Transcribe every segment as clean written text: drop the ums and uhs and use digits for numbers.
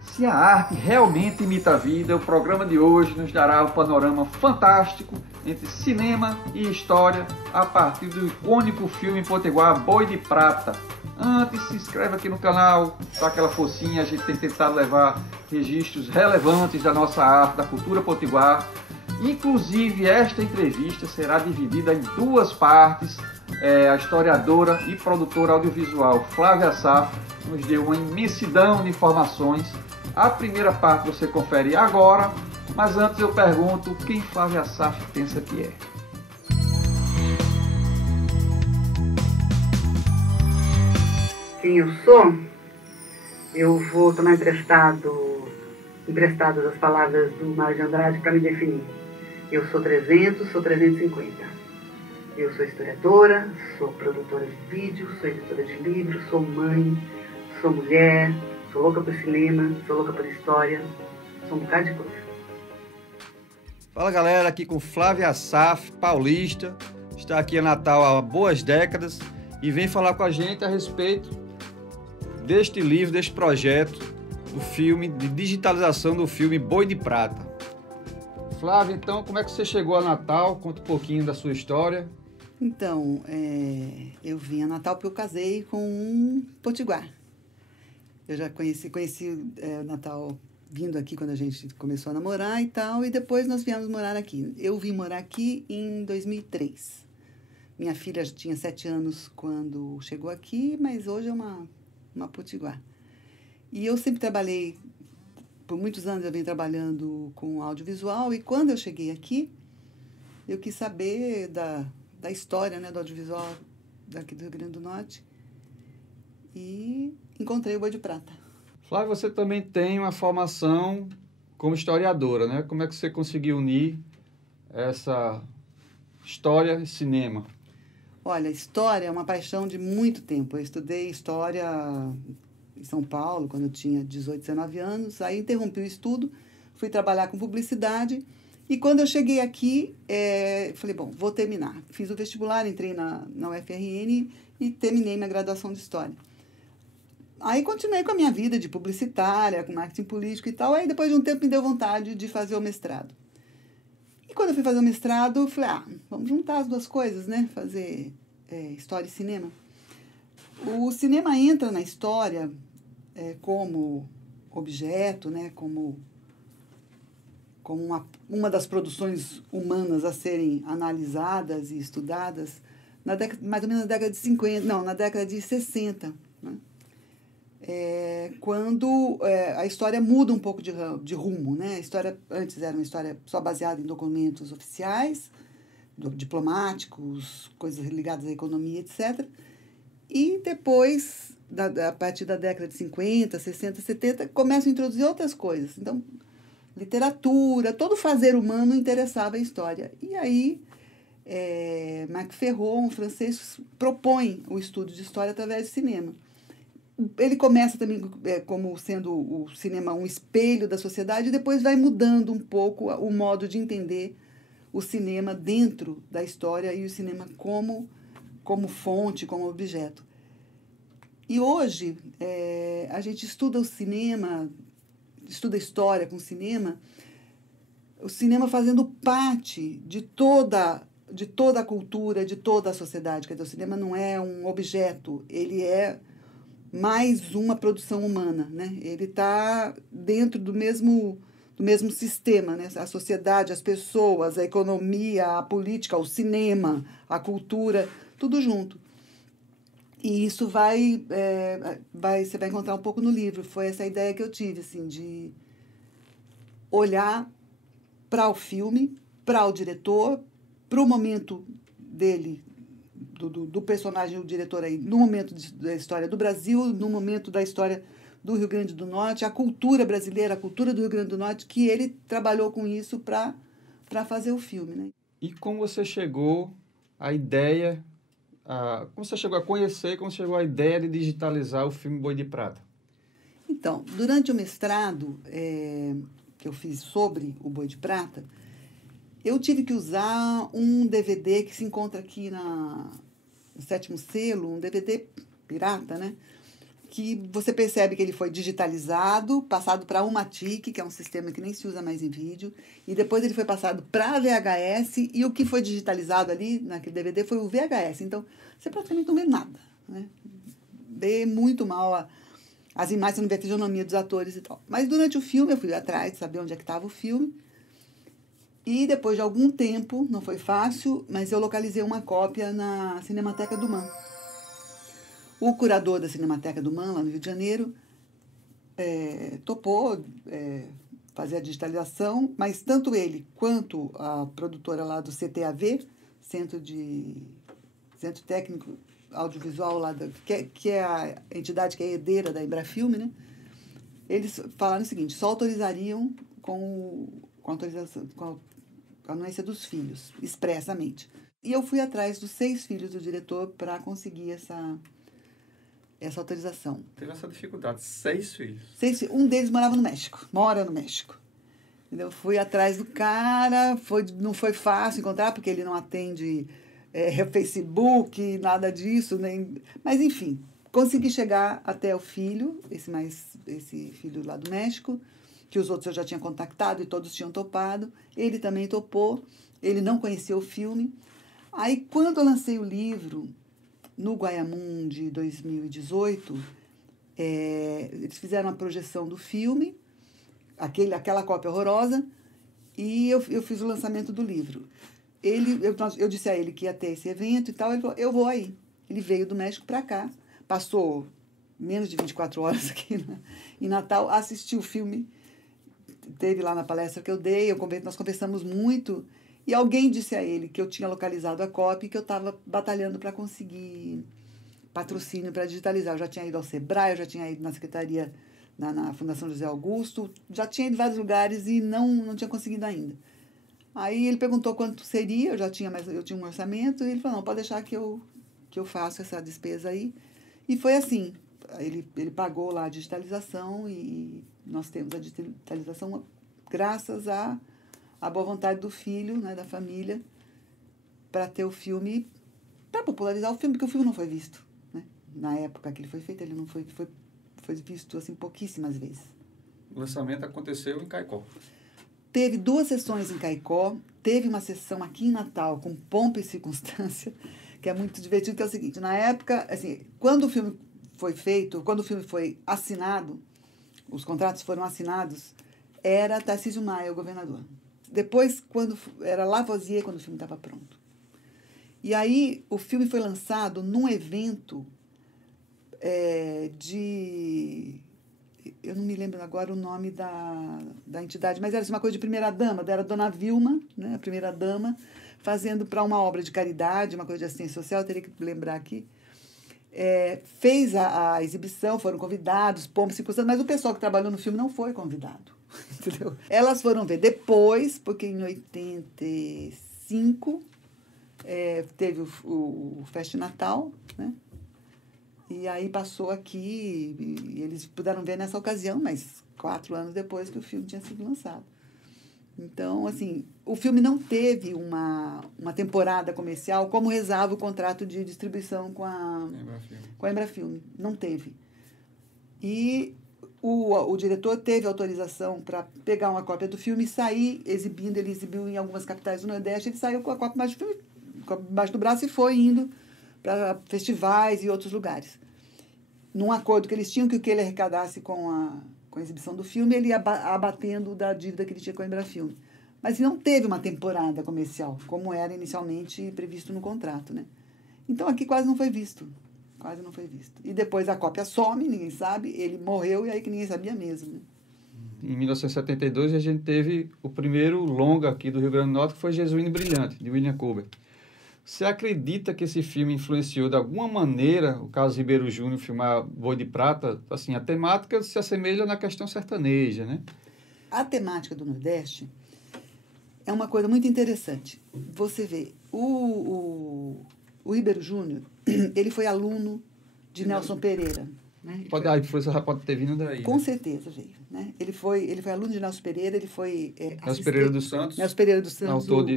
Se a arte realmente imita a vida, o programa de hoje nos dará um panorama fantástico entre cinema e história a partir do icônico filme potiguar Boi de Prata. Antes, se inscreve aqui no canal, dá aquela forcinha, a gente tem tentado levar registros relevantes da nossa arte, da cultura potiguar. Inclusive, esta entrevista será dividida em duas partes. A historiadora e produtora audiovisual Flávia Assaf nos deu uma imensidão de informações. A primeira parte você confere agora, mas antes eu pergunto quem Flávia Assaf pensa que é. Quem eu sou? Eu vou tomar emprestado das palavras do Mário de Andrade para me definir. Eu sou 300, sou 350. Eu sou historiadora, sou produtora de vídeo, sou editora de livros, sou mãe, sou mulher, sou louca por cinema, sou louca por história, sou um bocado de coisa. Fala galera, aqui com Flávia Assaf, paulista, está aqui em Natal há boas décadas e vem falar com a gente a respeito deste livro, deste projeto, do filme, de digitalização do filme Boi de Prata. Flávia, então, como é que você chegou a Natal? Conta um pouquinho da sua história. Então, eu vim a Natal porque eu casei com um potiguar. Eu já conheci Natal vindo aqui quando a gente começou a namorar e tal, e depois nós viemos morar aqui. Eu vim morar aqui em 2003. Minha filha já tinha 7 anos quando chegou aqui, mas hoje é uma potiguar. E eu sempre trabalhei, por muitos anos eu venho trabalhando com audiovisual, e quando eu cheguei aqui, eu quis saber da história, né, do audiovisual daqui do Rio Grande do Norte, e encontrei o Boi de Prata. Flávia, você também tem uma formação como historiadora, né? Como é que você conseguiu unir essa história e cinema? Olha, história é uma paixão de muito tempo. Eu estudei história em São Paulo, quando eu tinha 18, 19 anos. Aí interrompi o estudo, fui trabalhar com publicidade. E quando eu cheguei aqui, falei, bom, vou terminar. Fiz o vestibular, entrei na UFRN e terminei minha graduação de História. Aí continuei com a minha vida de publicitária, com marketing político e tal. Aí depois de um tempo me deu vontade de fazer o mestrado. E quando eu fui fazer o mestrado, falei, vamos juntar as duas coisas, né? Fazer história e cinema. O cinema entra na história como objeto, né? Como uma das produções humanas a serem analisadas e estudadas mais ou menos na década de 50, não, na década de 60, né? Quando a história muda um pouco de rumo, né? A história antes era uma história só baseada em documentos oficiais, diplomáticos, coisas ligadas à economia, etc. E depois, a partir da década de 50, 60, 70, começam a introduzir outras coisas. Então, literatura, todo fazer humano interessava a história. E aí, Marc Ferron, um francês, propõe o estudo de história através do cinema. Ele começa também como sendo o cinema um espelho da sociedade e depois vai mudando um pouco o modo de entender o cinema dentro da história e o cinema como fonte, como objeto. E hoje a gente estuda o cinema, estuda a história com o cinema fazendo parte de toda a cultura, de toda a sociedade. Quer dizer, o cinema não é um objeto, ele é mais uma produção humana, né? Ele está dentro do mesmo sistema, né? A sociedade, as pessoas, a economia, a política, o cinema, a cultura, tudo junto. E isso você vai encontrar um pouco no livro. Foi essa ideia que eu tive, assim, de olhar para o filme, para o diretor, para o momento dele, do personagem, o diretor aí, no momento da história do Brasil, no momento da história do Rio Grande do Norte, a cultura brasileira, a cultura do Rio Grande do Norte, que ele trabalhou com isso para fazer o filme, né? E como você chegou à ideia, como você chegou a conhecer, como você chegou à ideia de digitalizar o filme Boi de Prata? Então, durante o mestrado que eu fiz sobre o Boi de Prata, eu tive que usar um DVD que se encontra aqui o Sétimo Selo, um DVD pirata, né? Que você percebe que ele foi digitalizado, passado para Umatic, que é um sistema que nem se usa mais em vídeo, e depois ele foi passado para VHS, e o que foi digitalizado ali naquele DVD foi o VHS. Então, você praticamente não vê nada, né? Vê muito mal as imagens, você não vê a fisionomia dos atores e tal. Mas durante o filme, eu fui atrás de saber onde é que estava o filme, e depois de algum tempo, não foi fácil, mas eu localizei uma cópia na Cinemateca do MAM. O curador da Cinemateca do MAM, lá no Rio de Janeiro, topou fazer a digitalização, mas tanto ele quanto a produtora lá do CTAV, Centro Técnico Audiovisual, lá que é a entidade que é herdeira da Embrafilme, né? Eles falaram o seguinte: só autorizariam com a anuência dos filhos, expressamente. E eu fui atrás dos 6 filhos do diretor para conseguir essa autorização. Teve essa dificuldade, 6 filhos. 6 filhos. Um deles mora no México. Eu fui atrás do cara, não foi fácil encontrar, porque ele não atende Facebook, nada disso, mas enfim, consegui chegar até o filho, esse filho lá do México, que os outros eu já tinha contactado e todos tinham topado. Ele também topou, ele não conhecia o filme. Aí, quando eu lancei o livro, no Guaiamum de 2018, eles fizeram a projeção do filme, aquela cópia horrorosa, e eu fiz o lançamento do livro. Eu disse a ele que ia ter esse evento e tal, ele falou, eu vou aí. Ele veio do México para cá, passou menos de 24 horas aqui em Natal, assistiu o filme, teve lá na palestra que eu dei, nós conversamos muito, e alguém disse a ele que eu tinha localizado a cópia e que eu estava batalhando para conseguir patrocínio para digitalizar. Eu já tinha ido ao Sebrae, eu já tinha ido na secretaria, na Fundação José Augusto, já tinha ido em vários lugares e não tinha conseguido ainda. Aí ele perguntou quanto seria, eu tinha um orçamento, e ele falou, não, pode deixar que eu faço essa despesa aí. E foi assim, ele pagou lá a digitalização e nós temos a digitalização graças à boa vontade do filho, né, da família, para ter o filme, para popularizar o filme, porque o filme não foi visto, né? Na época que ele foi feito, ele não foi visto assim pouquíssimas vezes. O lançamento aconteceu em Caicó. Teve 2 sessões em Caicó, teve uma sessão aqui em Natal com pompa e circunstância, que é muito divertido, que é o seguinte, na época, assim, quando o filme foi feito, quando o filme foi assinado, os contratos foram assinados, era Tarcísio Maia, o governador. Depois, era Lavoisier, quando o filme estava pronto. E aí, o filme foi lançado num evento eu não me lembro agora o nome da entidade, mas era uma coisa de primeira-dama, era a Dona Vilma, né, a primeira-dama, fazendo para uma obra de caridade, uma coisa de assistência social, eu teria que lembrar aqui. Fez a exibição, foram convidados, pombos, circunstâncias, mas o pessoal que trabalhou no filme não foi convidado. Entendeu? Elas foram ver depois, porque em 85 teve o Festa de Natal, né? E aí passou aqui, e eles puderam ver nessa ocasião, mas 4 anos depois que o filme tinha sido lançado. Então, assim, o filme não teve uma temporada comercial como rezava o contrato de distribuição com a Embrafilme. Não teve. E o diretor teve autorização para pegar uma cópia do filme e sair exibindo. Ele exibiu em algumas capitais do Nordeste, ele saiu com a cópia embaixo do braço e foi indo para festivais e outros lugares. Num acordo que eles tinham, que o que ele arrecadasse com a exibição do filme, ele ia abatendo da dívida que ele tinha com a Embrafilme. Mas não teve uma temporada comercial, como era inicialmente previsto no contrato, né? Então, aqui quase não foi visto. E depois a cópia some, ninguém sabe, ele morreu e aí que ninguém sabia mesmo, né? Em 1972, a gente teve o primeiro longa aqui do Rio Grande do Norte, que foi Jesuíno Brilhante, de William Kober. Você acredita que esse filme influenciou de alguma maneira o Carlos Ribeiro Júnior filmar Boi de Prata? Assim, a temática se assemelha na questão sertaneja, né? A temática do Nordeste é uma coisa muito interessante. Você vê, o Ribeiro Júnior, ele foi aluno de Nelson Pereira. Né? A influência já pode ter vindo daí. Com certeza veio. Né? Ele foi aluno de Nelson Pereira, ele foi... Nelson Pereira dos Santos. Nelson Pereira dos Santos. Autor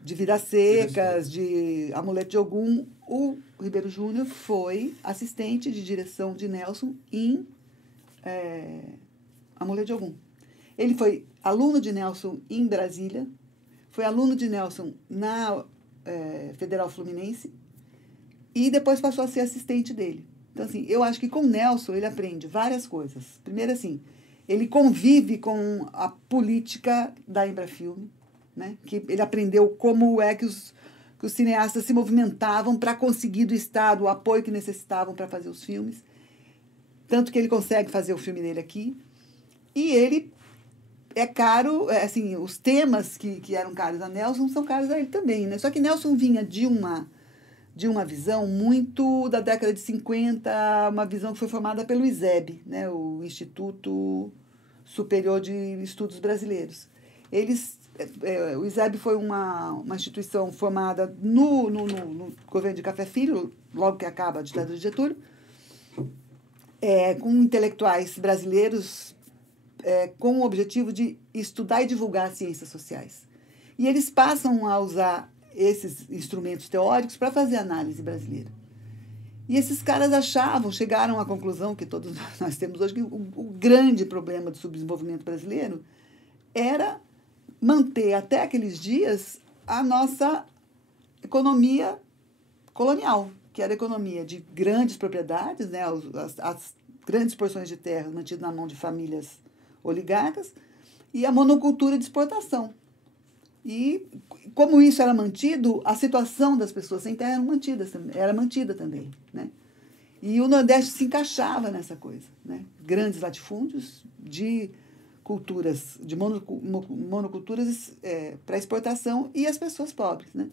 de de Vidas Secas, de Amuleto de Ogum. O Ribeiro Júnior foi assistente de direção de Nelson em Amuleto de Ogum. Ele foi aluno de Nelson em Brasília, foi aluno de Nelson na Federal Fluminense e depois passou a ser assistente dele. Então, assim, eu acho que com Nelson ele aprende várias coisas. Primeiro, assim, ele convive com a política da Embrafilme, né? Que ele aprendeu como é que os cineastas se movimentavam para conseguir do Estado o apoio que necessitavam para fazer os filmes. Tanto que ele consegue fazer o filme dele aqui. E ele é caro, assim, os temas que eram caros a Nelson são caros a ele também, né? Só que Nelson vinha de uma visão muito da década de 50, uma visão que foi formada pelo ISEB, né? O Instituto Superior de Estudos Brasileiros. O ISEB foi uma instituição formada no governo de Café Filho, logo que acaba a ditadura de Getúlio, com intelectuais brasileiros com o objetivo de estudar e divulgar ciências sociais. E eles passam a usar esses instrumentos teóricos para fazer análise brasileira. E esses caras chegaram à conclusão que todos nós temos hoje, que o grande problema do subdesenvolvimento brasileiro era manter até aqueles dias a nossa economia colonial, que era a economia de grandes propriedades, né, as grandes porções de terra mantidas na mão de famílias oligarcas, e a monocultura de exportação. E, como isso era mantido, a situação das pessoas sem terra era mantida também, né? E o Nordeste se encaixava nessa coisa, né? Grandes latifúndios de culturas, de monoculturas para exportação e as pessoas pobres, né?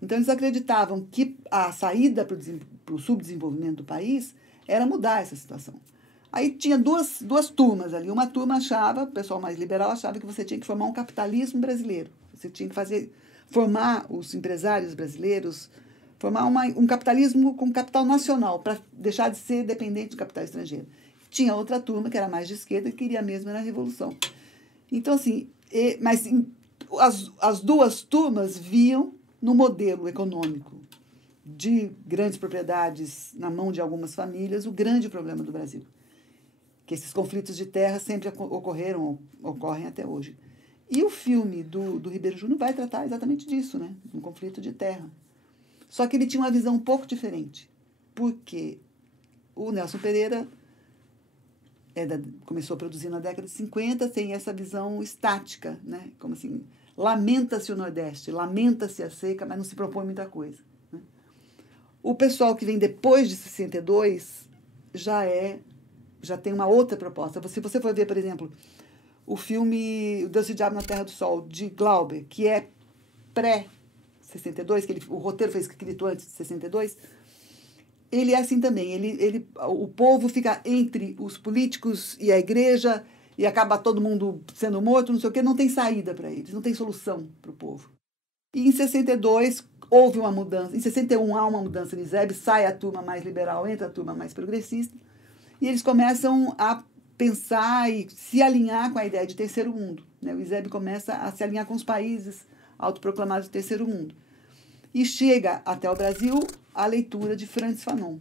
Então, eles acreditavam que a saída para o subdesenvolvimento do país era mudar essa situação. Aí tinha duas turmas ali. Uma turma o pessoal mais liberal achava que você tinha que formar um capitalismo brasileiro. Você tinha que formar os empresários brasileiros, formar um capitalismo com capital nacional, para deixar de ser dependente do capital estrangeiro. Tinha outra turma, que era mais de esquerda, que queria mesmo era a revolução. Então, assim, as duas turmas viam no modelo econômico de grandes propriedades na mão de algumas famílias o grande problema do Brasil. Que esses conflitos de terra sempre ocorrem até hoje. E o filme do Ribeiro Júnior vai tratar exatamente disso, né? Um conflito de terra. Só que ele tinha uma visão um pouco diferente, porque o Nelson Pereira começou a produzir na década de 50, tem essa visão estática, né? Como assim, lamenta-se o Nordeste, lamenta-se a seca, mas não se propõe muita coisa, né? O pessoal que vem depois de 62 já tem uma outra proposta. Se você for ver, por exemplo, o filme O Deus e o Diabo na Terra do Sol, de Glauber, que é pré-62, o roteiro foi escrito antes de 62, ele é assim também. O povo fica entre os políticos e a igreja e acaba todo mundo sendo morto, não sei o quê, não tem saída para eles, não tem solução para o povo. E em 62 houve uma mudança, em 61 há uma mudança no ISEB, sai a turma mais liberal, entra a turma mais progressista, e eles começam a pensar e se alinhar com a ideia de terceiro mundo, né? O ISEB começa a se alinhar com os países autoproclamados de terceiro mundo. E chega até o Brasil a leitura de Frantz Fanon,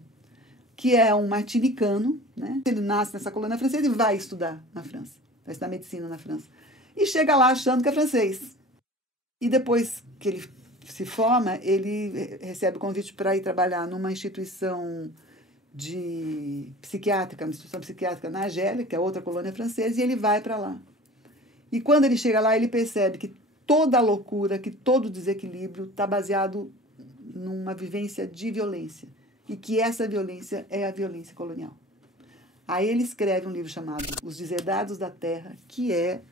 que é um martinicano, né? Ele nasce nessa colônia francesa e vai estudar na França, vai estudar medicina na França. E chega lá achando que é francês. E depois que ele se forma, ele recebe o convite para ir trabalhar numa instituição uma instituição psiquiátrica na Argélia, que é outra colônia francesa, e ele vai para lá. E quando ele chega lá, ele percebe que toda a loucura, que todo o desequilíbrio está baseado numa vivência de violência, e que essa violência é a violência colonial. Aí ele escreve um livro chamado Os Deserdados da Terra, que é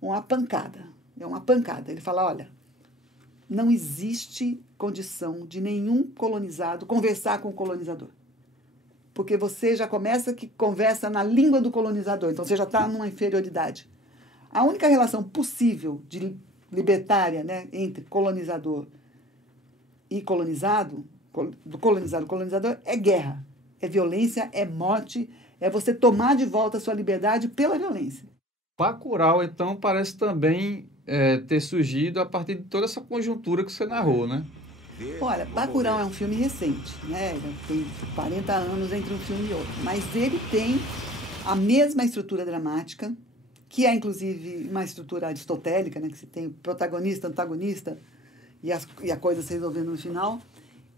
uma pancada. É uma pancada. Ele fala, olha, não existe condição de nenhum colonizado conversar com o colonizador. Porque você já começa que conversa na língua do colonizador, então você já está numa inferioridade. A única relação possível de libertária, né, entre colonizador e colonizado, do colonizado e colonizador, é guerra, é violência, é morte, é você tomar de volta a sua liberdade pela violência. Bacurau, então, parece também ter surgido a partir de toda essa conjuntura que você narrou, né? Olha, Bacurau é um filme recente, né? Tem 40 anos entre um filme e outro. Mas ele tem a mesma estrutura dramática, que é, inclusive, uma estrutura aristotélica, né? Que você tem protagonista, antagonista e a coisa se resolvendo no final.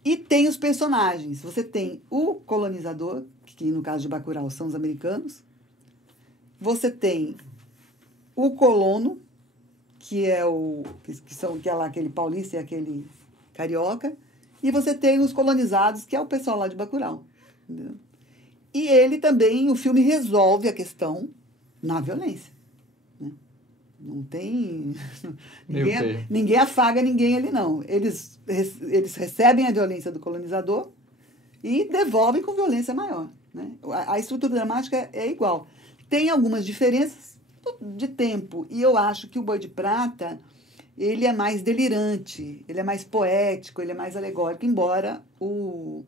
E tem os personagens. Você tem o colonizador, que no caso de Bacurau são os americanos. Você tem o colono, que é lá aquele paulista e aquele carioca, e você tem os colonizados, que é o pessoal lá de Bacurau. Entendeu? E ele também, o filme resolve a questão na violência. Né? Não tem... ninguém afaga ninguém ali, não. Eles recebem a violência do colonizador e devolvem com violência maior. Né? A estrutura dramática é igual. Tem algumas diferenças de tempo, e eu acho que o Boi de Prata ele é mais delirante, ele é mais poético, ele é mais alegórico, embora o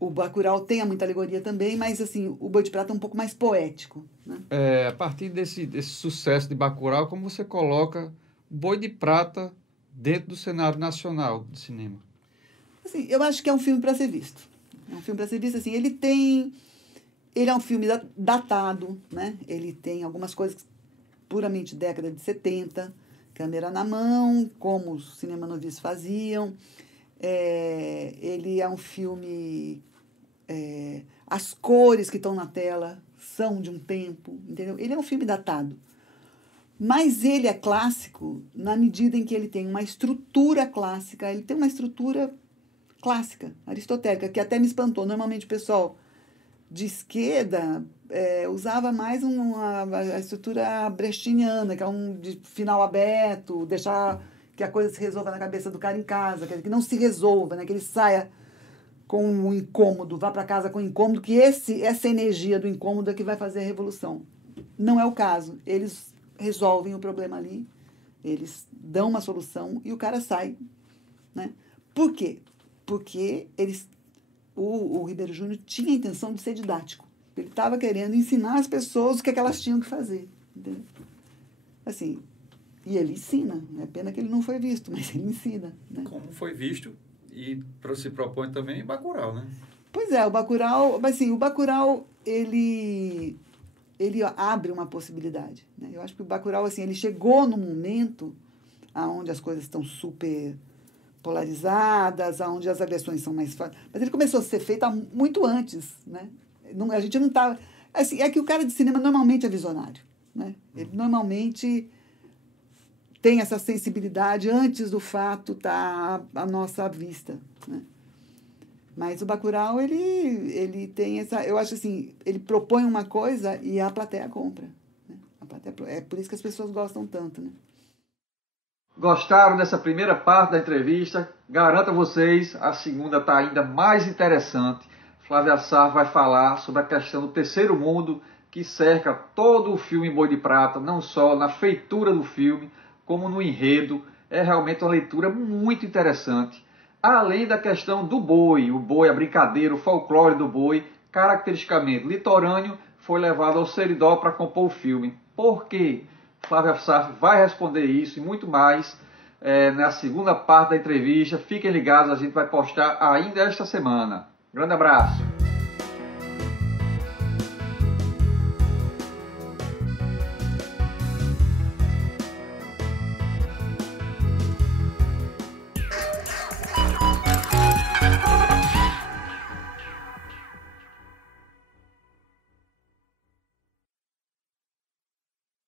Bacurau tenha muita alegoria também, mas assim, o Boi de Prata é um pouco mais poético. Né? A partir desse sucesso de Bacurau, como você coloca o Boi de Prata dentro do cenário nacional de cinema? Assim, eu acho que é um filme para ser visto. É um filme para ser visto, assim, ele é um filme datado, né? Ele tem algumas coisas puramente década de 70, câmera na mão, como os cinema novis faziam. Ele é um filme... as cores que estão na tela são de um tempo, entendeu? Ele é um filme datado. Mas ele é clássico na medida em que ele tem uma estrutura clássica, ele tem uma estrutura clássica, aristotélica, que até me espantou. Normalmente o pessoal de esquerda usava mais a estrutura brechtiana, que é de final aberto, deixar que a coisa se resolva na cabeça do cara em casa, que não se resolva, né? Que ele saia com um incômodo, vá para casa com um incômodo, que essa energia do incômodo é que vai fazer a revolução. Não é o caso. Eles resolvem o problema ali, eles dão uma solução e o cara sai. Né? Por quê? Porque o Ribeiro Júnior tinha a intenção de ser didático. Ele estava querendo ensinar as pessoas o que elas tinham que fazer. Entendeu? Assim, e ele ensina. É pena que ele não foi visto, mas ele ensina. Né? Como foi visto e se propõe também em Bacurau, né? Pois é, o Bacurau, ele abre uma possibilidade. Né? Eu acho que o Bacurau, assim, ele chegou num momento onde as coisas estão super polarizadas, onde as agressões são mais fáceis. Mas ele começou a ser feito muito antes. Né? A gente não estava... Assim, é que o cara de cinema normalmente é visionário. Né? Ele normalmente tem essa sensibilidade antes do fato estar à nossa vista. Né? Mas o Bacurau, ele tem essa... Eu acho assim, ele propõe uma coisa e a plateia compra. Né? É por isso que as pessoas gostam tanto. Né? Gostaram dessa primeira parte da entrevista? Garanto a vocês, a segunda está ainda mais interessante. Flávia Sarro vai falar sobre a questão do terceiro mundo que cerca todo o filme Boi de Prata, não só na feitura do filme, como no enredo. É realmente uma leitura muito interessante. Além da questão do boi, o boi, a brincadeira, o folclore do boi, caracteristicamente litorâneo, foi levado ao Seridó para compor o filme. Por quê? Flávia Sarf vai responder isso e muito mais na segunda parte da entrevista. Fiquem ligados, a gente vai postar ainda esta semana. Grande abraço!